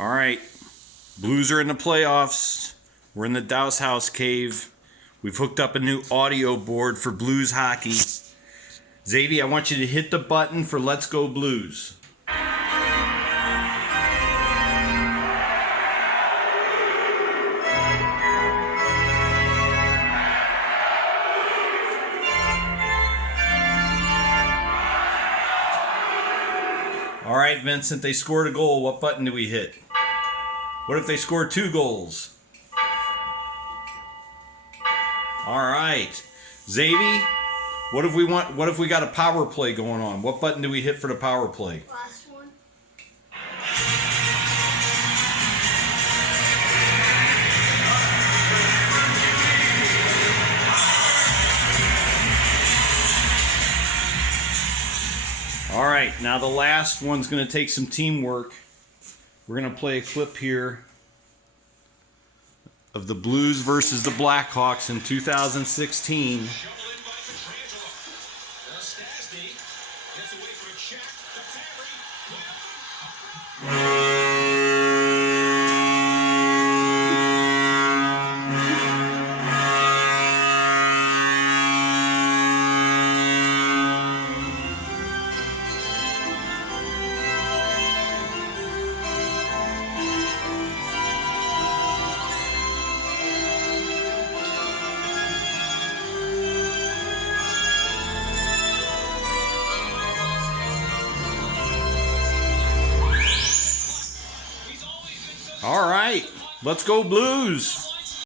All right, Blues are in the playoffs. We're in the Douse House cave. We've hooked up a new audio board for Blues hockey. Xavier, I want you to hit the button for Let's Go Blues. All right, Vincent, they scored a goal. What button do we hit? What if they score 2 goals? All right. Xavier, what if we got a power play going on? What button do we hit for the power play? Last one. All right, now the last one's going to take some teamwork. We're going to play a clip here of the Blues versus the Blackhawks in 2016. All right, let's go Blues.